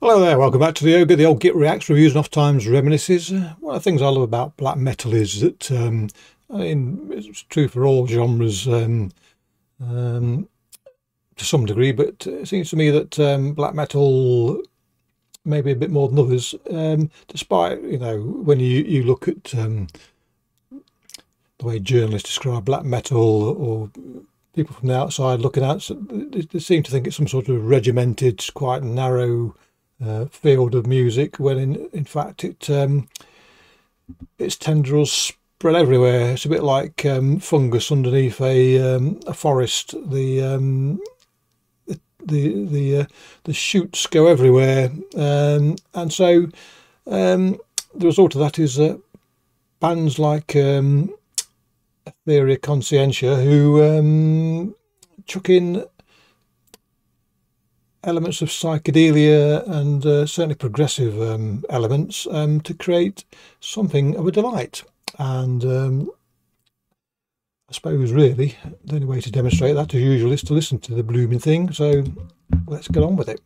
Hello there, welcome back to the Ogre, the old Git Reacts, Reviews and Oft-Times Reminiscences. One of the things I love about black metal is that, I mean, it's true for all genres to some degree, but it seems to me that black metal, maybe a bit more than others, despite, you know, when you look at the way journalists describe black metal or people from the outside looking out, they seem to think it's some sort of regimented, quite narrow field of music, when in fact its tendrils spread everywhere. It's a bit like fungus underneath a forest. The shoots go everywhere, and so the result of that is bands like Ætheria Conscientia, who chuck in elements of psychedelia and certainly progressive elements to create something of a delight. And I suppose really the only way to demonstrate that, as usual, is to listen to the blooming thing. So let's get on with it.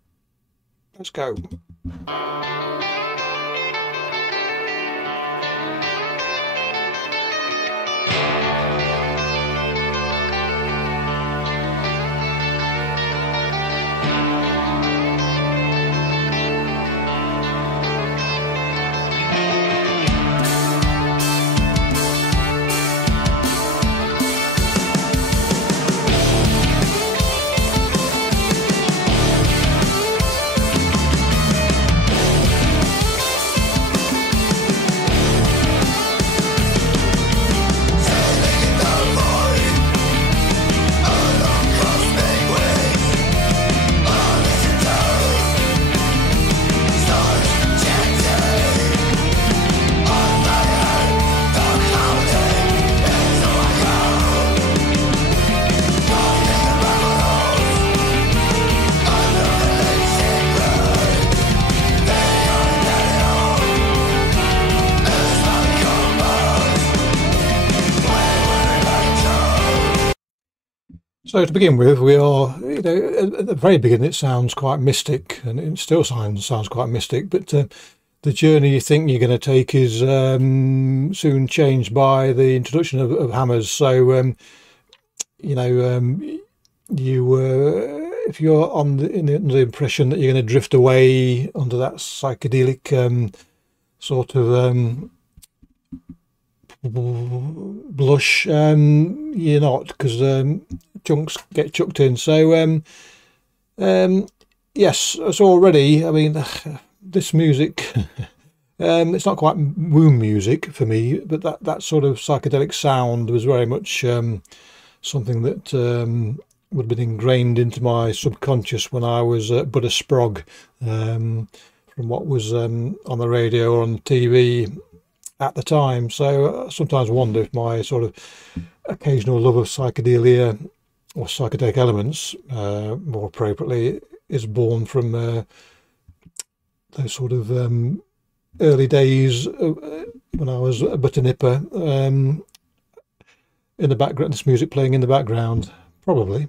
Let's go. So to begin with, we are, you know, at the very beginning it sounds quite mystic, and it still sounds quite mystic, but the journey you think you're going to take is soon changed by the introduction of hammers. So, you know, if you're under the impression that you're going to drift away under that psychedelic sort of blush, you're not, because chunks get chucked in. So yes, so already, I mean, this music it's not quite womb music for me, but that sort of psychedelic sound was very much something that would have been ingrained into my subconscious when I was but a sprog, from what was on the radio or on TV at the time. So I sometimes wonder if my sort of occasional love of psychedelia or psychedelic elements, more appropriately, is born from those sort of early days when I was but a nipper, in the background, this music playing in the background, probably.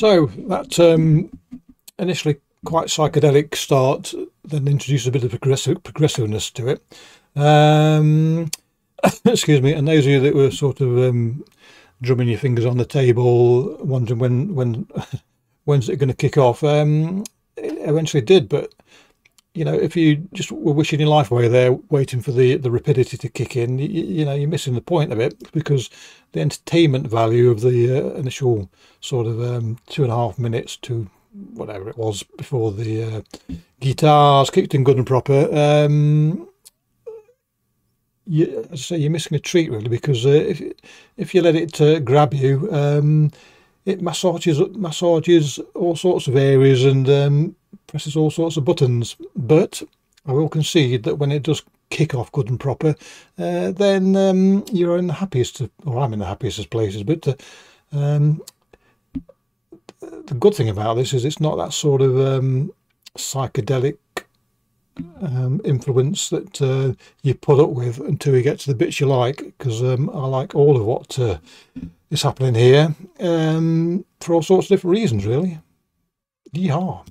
So that initially quite psychedelic start then introduced a bit of progressiveness to it. Excuse me. And those of you that were sort of drumming your fingers on the table, wondering when's it going to kick off, it eventually did. But you know, if you just were wishing your life away there, waiting for the rapidity to kick in, you know, you're missing the point of it, because the entertainment value of the initial sort of 2.5 minutes to whatever it was before the guitars kicked in good and proper, as I say, you're missing a treat really, because if you let it grab you, it massages all sorts of areas and presses all sorts of buttons. But I will concede that when it does kick off good and proper, then you're in the happiest, or I'm in the happiest of places. But the good thing about this is it's not that sort of psychedelic influence that you put up with until you get to the bits you like, because I like all of what is happening here, for all sorts of different reasons really. Yeehaw.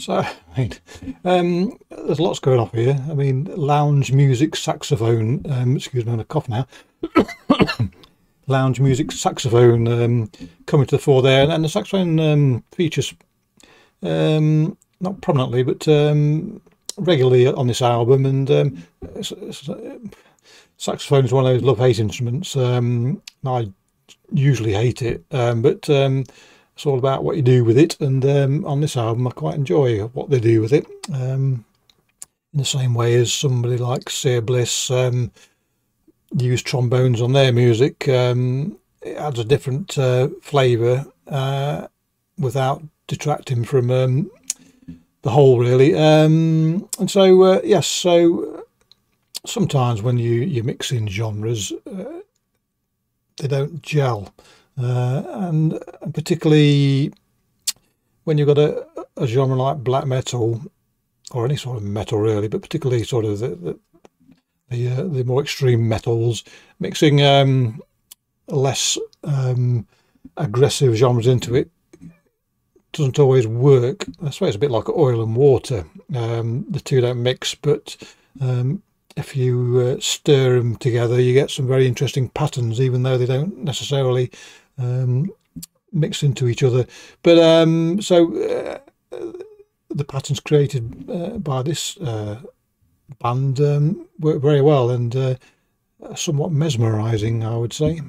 So, I mean, there's lots going on here. I mean, lounge music, saxophone, excuse me, I'm going to cough now. Lounge music, saxophone coming to the fore there, and the saxophone features not prominently, but regularly on this album. And saxophone is one of those love-hate instruments. I usually hate it, but it's all about what you do with it, and on this album I quite enjoy what they do with it, in the same way as somebody like Sir Bliss use trombones on their music. It adds a different flavour without detracting from the whole really, and so yes, so sometimes when you're mixing genres, they don't gel. And particularly when you've got a genre like black metal, or any sort of metal really, but particularly sort of the more extreme metals, mixing less aggressive genres into it doesn't always work. I suppose it's a bit like oil and water. The two don't mix, but if you stir them together, you get some very interesting patterns, even though they don't necessarily mix into each other. But the patterns created by this band work very well, and somewhat mesmerizing, I would say.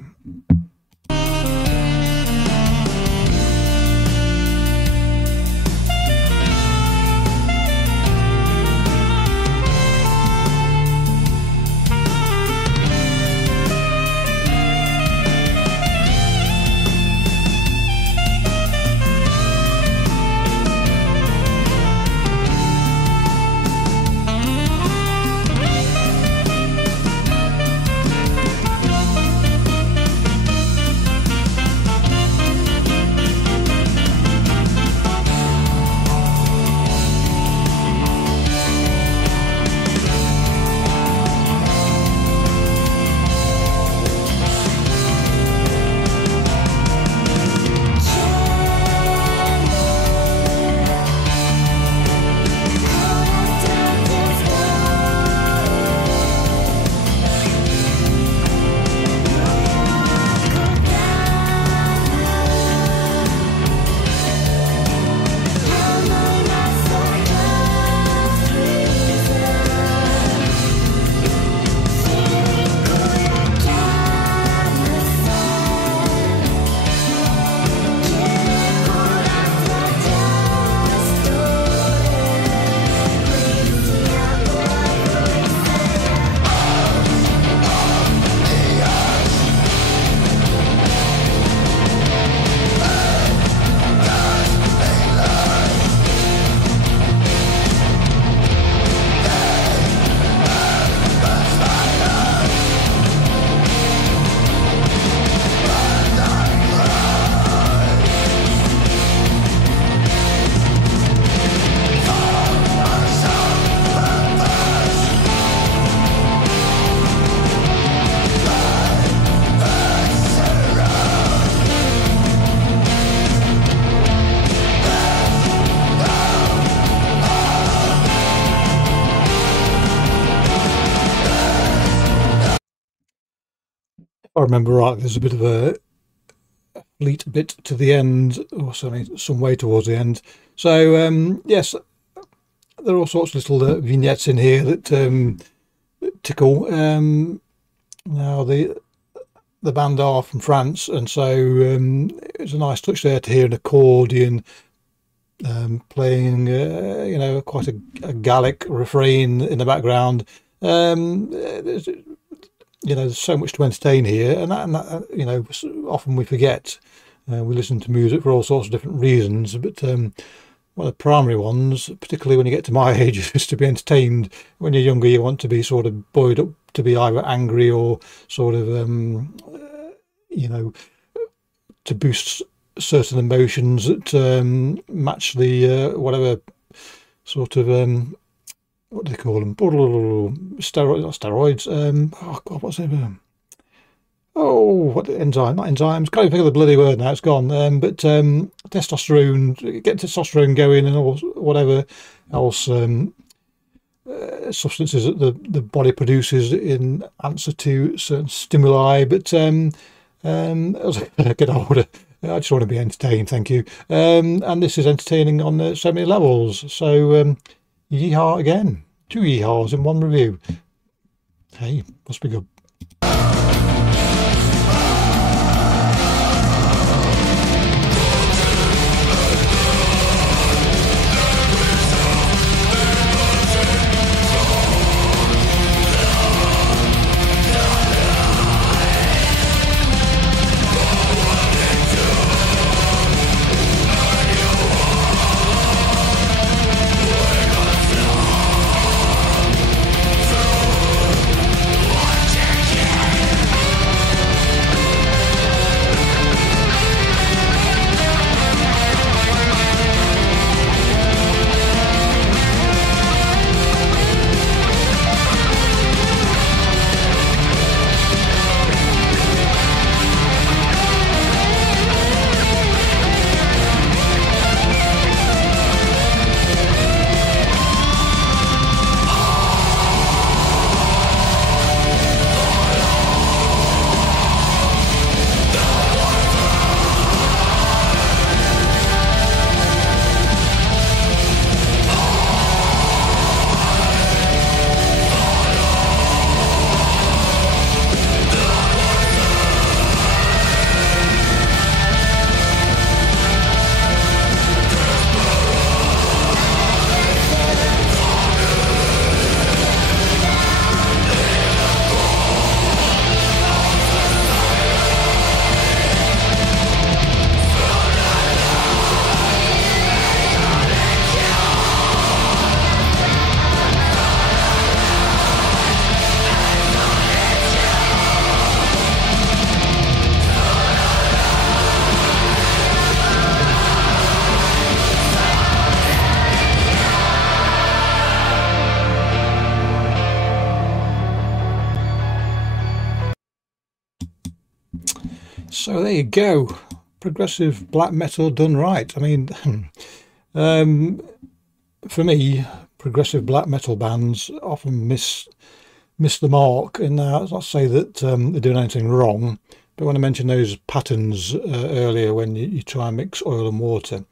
I remember right, there's a bit of a fleet bit to the end, or certainly some way towards the end. So yes, there are all sorts of little vignettes in here that tickle. Now the band are from France, and so it's a nice touch there to hear an accordion playing, you know, quite a Gallic refrain in the background. You know, there's so much to entertain here, and that you know, often we forget. We listen to music for all sorts of different reasons, but one of the primary ones, particularly when you get to my age, is to be entertained. When you're younger, you want to be sort of buoyed up to be either angry or sort of, you know, to boost certain emotions that match the whatever sort of what do they call them? Steroids, not steroids. Oh God, what's it? Oh, what enzyme? Not enzymes. Can't even think of the bloody word now. It's gone. But testosterone, get testosterone going, and all whatever else substances that the body produces in answer to certain stimuli. But as I get older, I just want to be entertained. Thank you. And this is entertaining on so many levels. So. Yeehaw again. 2 yeehaws in one review. Hey, must be good. Watch it, So there you go, progressive black metal done right. I mean, for me, progressive black metal bands often miss the mark, and that's not to say that they're doing anything wrong, but when I mentioned those patterns earlier, when you try and mix oil and water,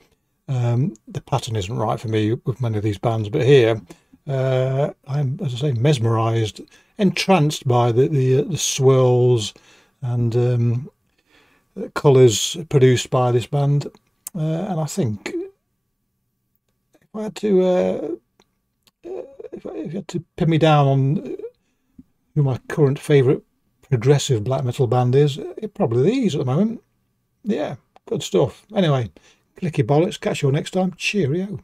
the pattern isn't right for me with many of these bands. But here, I'm, as I say, mesmerised, entranced by the swirls and colours produced by this band, and I think if I had to if you had to pin me down on who my current favourite progressive black metal band is, probably these at the moment. Yeah, good stuff. Anyway, clicky bollocks, catch you all next time. Cheerio.